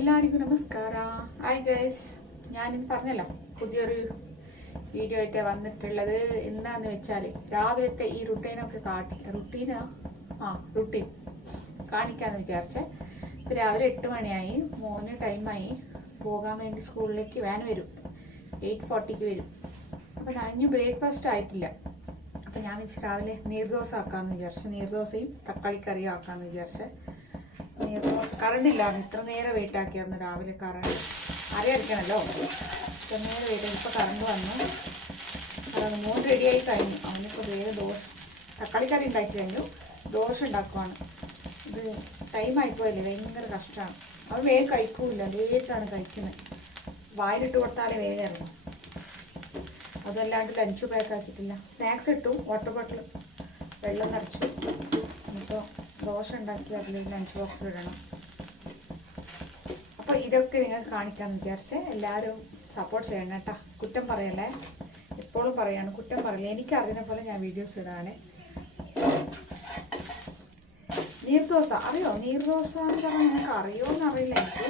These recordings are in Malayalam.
എല്ലാവർക്കും നമസ്കാരം. ഹായ് ഗൈസ്, ഞാനിന്ന് പറഞ്ഞല്ലോ പുതിയൊരു വീഡിയോ ആയിട്ട് വന്നിട്ടുള്ളത്. എന്താന്ന് വെച്ചാൽ രാവിലത്തെ ഈ റുട്ടീൻ കാണിക്കാന്ന് വിചാരിച്ചേ. ഇപ്പം രാവിലെ 8 മണിയായി, മോന് ടൈമായി പോകാൻ വേണ്ടി. സ്കൂളിലേക്ക് വാൻ വരും, 8:40 വരും. അപ്പം ഞാൻ ഇനി ബ്രേക്ക്ഫാസ്റ്റ് ആയിട്ടില്ല. അപ്പം ഞാൻ വെച്ച് രാവിലെ നീർദോശ ആക്കാമെന്ന് വിചാരിച്ചു. നീർദോശയും തക്കാളിക്കറിയും ആക്കാമെന്ന് വിചാരിച്ചേ. കറണ്ട് ഇല്ലായിരുന്നു, ഇത്ര നേരം വെയിറ്റ് ആക്കിയായിരുന്നു. രാവിലെ കറണ്ട് അറിയാതിരിക്കണമല്ലോ, ഇത്ര നേരം വെയിറ്റ് ആക്കി. ഇപ്പോൾ കറണ്ട് വന്നു, അതാണ് മോൻ റെഡിയായി കഴിഞ്ഞു. അവനിപ്പോൾ വേഗം തക്കാളിക്കറി ഉണ്ടാക്കി കഴിഞ്ഞു. ദോശ ഉണ്ടാക്കുവാണ്. ഇത് ടൈമായിപ്പോയല്ലേ, ഭയങ്കര കഷ്ടമാണ്. അവൻ വേഗം കഴിക്കൂല, ലേറ്റാണ് കഴിക്കുന്നത്. വായിലിട്ട് കൊടുത്താലേ വേഗം ഇറങ്ങും. അതല്ലാണ്ട് ലഞ്ച് പാക്ക് ആക്കിയിട്ടില്ല. സ്നാക്സ് ഇട്ടു, വാട്ടർ ബോട്ടിൽ വെള്ളം നിറച്ചു. ഇപ്പോൾ ദോശ ഉണ്ടാക്കി അതിൽ ലഞ്ച് ബോക്സിൽ ഇടണം. അപ്പോൾ ഇതൊക്കെ നിങ്ങൾക്ക് കാണിക്കാമെന്ന് വിചാരിച്ചേ. എല്ലാവരും സപ്പോർട്ട് ചെയ്യണം കേട്ടോ, കുറ്റം പറയല്ലേ. എപ്പോഴും പറയാണ്, കുറ്റം പറയില്ല. എനിക്കറിയുന്ന പോലെ ഞാൻ വീഡിയോസ് ഇടാണ്. നീർദോശ അറിയോ? നീർദോശ എന്ന് പറഞ്ഞാൽ നിങ്ങൾക്ക് അറിയുമോയെന്ന് അറിയില്ല. എനിക്ക്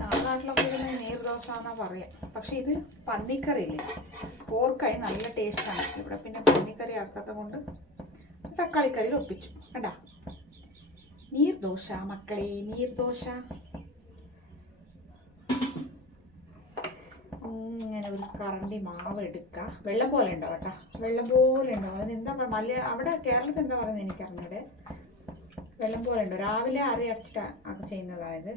ഞങ്ങളുടെ നാട്ടിലൊക്കെ ഇരുന്ന് നീർദോശ എന്നാണ് പറയാം. പക്ഷേ ഇത് പന്നിക്കറിയില്ലേ, പോർക്കായി നല്ല ടേസ്റ്റാണ്. ഇവിടെ പിന്നെ പന്നിക്കറി ആക്കാത്ത കൊണ്ട് തക്കാളിക്കറിയിൽ ഒപ്പിച്ചു. കണ്ടാ, നീർദോശ മക്കളെ, നീർദോശ. ഇങ്ങനെ ഒരു കറണ്ടി മാവ് എടുക്കുക. വെള്ളം പോലെ ഉണ്ടാവും കേട്ടോ, വെള്ളം പോലെ ഉണ്ടാവും. അതിനെന്താ പറയുക, അവിടെ കേരളത്തിൽ എന്താ പറയുന്നത് എനിക്കറിഞ്ഞൂടെ. വെള്ളം പോലെ ഉണ്ടോ, രാവിലെ അരി അരച്ചിട്ട് ചെയ്യുന്നതായത്.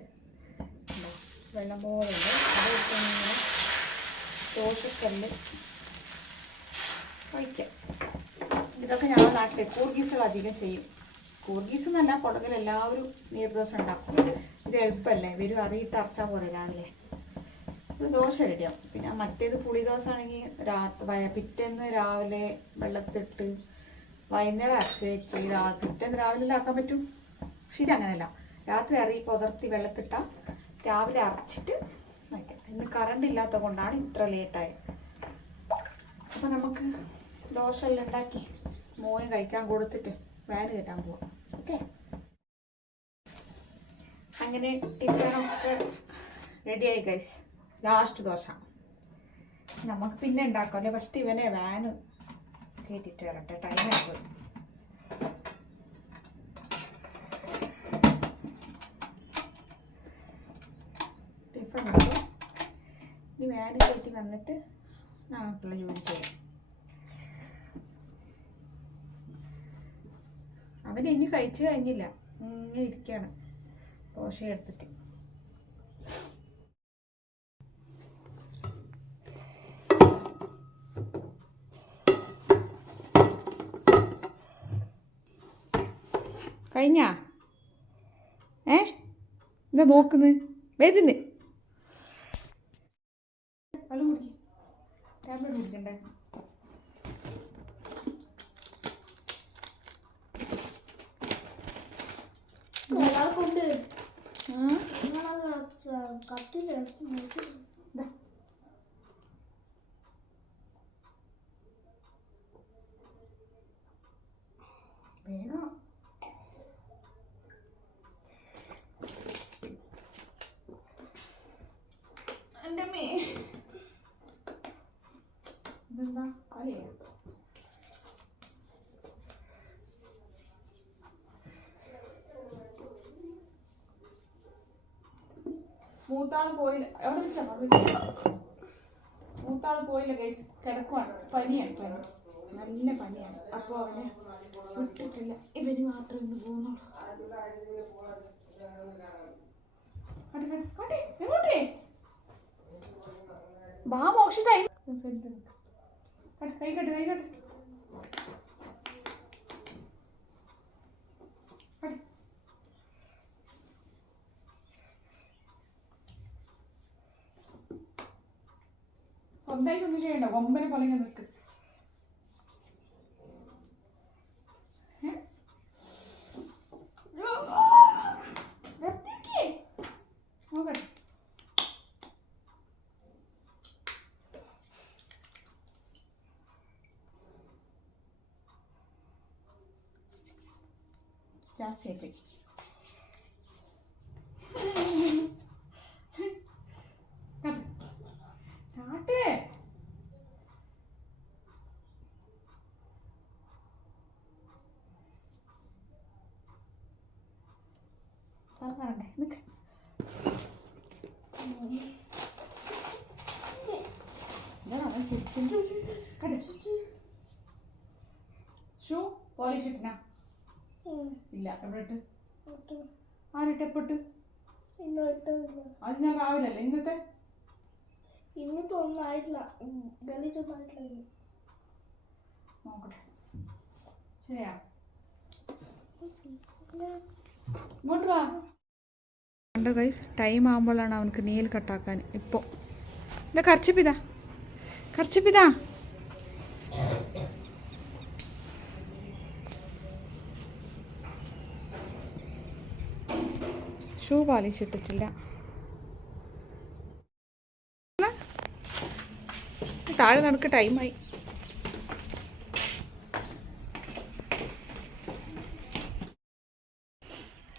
വെള്ളം പോലെ ഉണ്ട്. അതെടുത്തിങ്ങനെ ദോശക്കല്ല് വയ്ക്കാം. ഇതൊക്കെ ഞങ്ങളുടെ നാട്ടിലെ കൂർഗീസുകൾ അധികം ചെയ്യും. കൂർഗീസ് എന്നല്ല, കൊടകിൽ എല്ലാവരും നീർദോശ ഉണ്ടാക്കും. ഇത് എളുപ്പമല്ലേ, ഇവരും അറിയിട്ട് അരച്ചാൽ പോലെ രാവിലെ. ഇത് ദോശ റെഡിയാവും. പിന്നെ മറ്റേത് പുളിദോശ ആണെങ്കിൽ പിറ്റേന്ന് രാവിലെ വെള്ളത്തിട്ട് വൈകുന്നേരം അരച്ച് വെച്ച് പിറ്റേന്ന് രാവിലെ ആക്കാൻ പറ്റും. പക്ഷെ ഇതങ്ങനെയല്ല, രാത്രി അരി പുതർത്തി വെള്ളത്തിട്ടാൽ രാവിലെ അരച്ചിട്ട് വയ്ക്കാം. ഇന്ന് കറണ്ട് ഇല്ലാത്ത കൊണ്ടാണ് ഇത്ര ലേറ്റായത്. അപ്പോൾ നമുക്ക് ദോശ എല്ലാം ഉണ്ടാക്കി മോന് കഴിക്കാൻ കൊടുത്തിട്ട് വാന് കയറ്റാൻ പോവാം. ഓക്കെ, അങ്ങനെ ടിഫിനൊക്കെ റെഡിയായി ഗൈസ്. ലാസ്റ്റ് ദോശ നമുക്ക് പിന്നെ ഉണ്ടാക്കാം അല്ലേ. ഫസ്റ്റ് ഇവനെ വാന് കയറ്റിട്ട് വരട്ടെ, ടൈമായിപ്പോയി. ടിഫിൻ ഇനി വാന് കയറ്റി വന്നിട്ട് നമുക്കുള്ള ജോലി ചെയ്യാം. അവൻ ഇനി കഴിച്ചു കഴിഞ്ഞില്ല, ഇങ്ങനെ ഇരിക്കുകയാണ് ദോശ എടുത്തിട്ട്. കഴിഞ്ഞാ എന്താ നോക്കുന്നത്? വേദന വെള്ളം കുടിക്കും, ടാബ്ലറ്റ് കുടിക്കണ്ടേ? വേഗം എൻ്റെ മേ ഇതെന്താ കളിയാ? മൂത്താള് പോയില്ല. എവിടെ വെച്ചാ മൂത്താള് പോയില്ല ഗൈസ്, കിടക്കുവാണ്. പനിയാണ്, നല്ല പനിയാണ്. അപ്പോൾ അവനെ വിട്ടിട്ടില്ല, ഇവന് മാത്രം ഇന്ന് പോകുന്നുള്ളൂ. എങ്ങോട്ടേ ബാ മോക്ഷ ടൈം. കൈകട്ടെ സ്വന്തമായിട്ടൊന്നും ചെയ്യണ്ട, കൊമ്പനെ പോലെ നിൽക്ക്. നോക്കട്ടെ, ജാസ്തിയായിട്ട് കണ്ടേ നിക്ക്. Shoe polish ഇട്ടിനാ? ഇല്ല. എവിടെ ഇട്ട്? ആരിട്ട്? എപ്പോട്ട്? അത് ഞാൻ രാവിലെ അല്ലേ ഇന്നത്തെ? ഇന്നത്തെ ഒന്നും ആയിട്ടില്ല, ഗലീജൊന്നും ആയിട്ടില്ല. നോക്കട്ടെ. ശരിയാ, ഇങ്ങോട്ട് വാ. കണ്ടോ ഗൈസ്, ടൈം ആകുമ്പോഴാണ് അവനക്ക് നീൽ കട്ടാക്കാൻ. ഇപ്പോൾ ഇതാ കർച്ചിപ്പിതാ, കർച്ചിപ്പിതാ. ഷൂ പാലിഷ് ഇട്ടിട്ടില്ല. താഴെ നടക്ക്, ടൈമായി.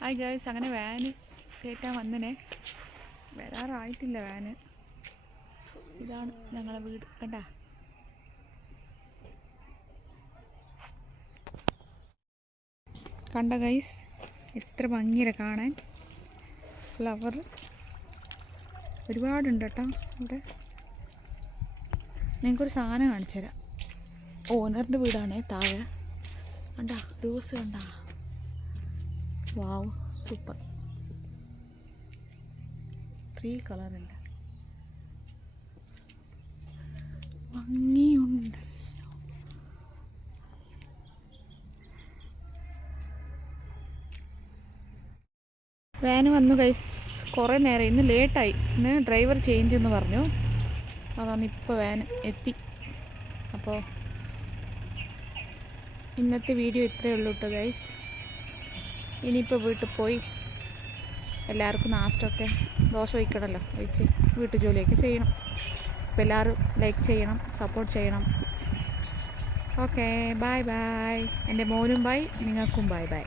ഹായ് ഗൈസ്, അങ്ങനെ വാന് കയറ്റാൻ വന്നനെ. വരാറായിട്ടില്ല വാന്. ഇതാണ് ഞങ്ങളെ വീട്, കണ്ട. കണ്ട ഗൈസ്, എത്ര ഭംഗിയില്ല കാണാൻ. ഫ്ലവർ ഒരുപാടുണ്ട് കേട്ടോ ഇവിടെ. നിങ്ങൾക്കൊരു സാധനം കാണിച്ചു തരാം. ഓണറിൻ്റെ വീടാണേ താഴെ. കണ്ട റോസ്, കണ്ട. വാവ്, സൂപ്പർ. 3 കളറുണ്ട്, ഭംഗിയുണ്ട്. വാന് വന്നു ഗൈസ്, കുറേ നേരം. ഇന്ന് ലേറ്റായി. ഇന്ന് ഡ്രൈവർ ചേഞ്ച് എന്ന് പറഞ്ഞു. അതാണ് ഇപ്പോൾ വാന് എത്തി. അപ്പോൾ ഇന്നത്തെ വീഡിയോ ഇത്രയേ ഉള്ളൂ കേട്ടോ ഗൈസ്. ഇനിയിപ്പോൾ വീട്ടിൽ പോയി എല്ലാവർക്കും നാസ്റ്റൊക്കെ ദോശ വയ്ക്കണമല്ലോ, വെച്ച് വീട്ടു ജോലിയൊക്കെ ചെയ്യണം. അപ്പോൾ എല്ലാവരും ലൈക്ക് ചെയ്യണം, സപ്പോർട്ട് ചെയ്യണം. Okay, bye bye. എൻ്റെ മോനും ബൈ, നിങ്ങൾക്കും ബൈ ബൈ.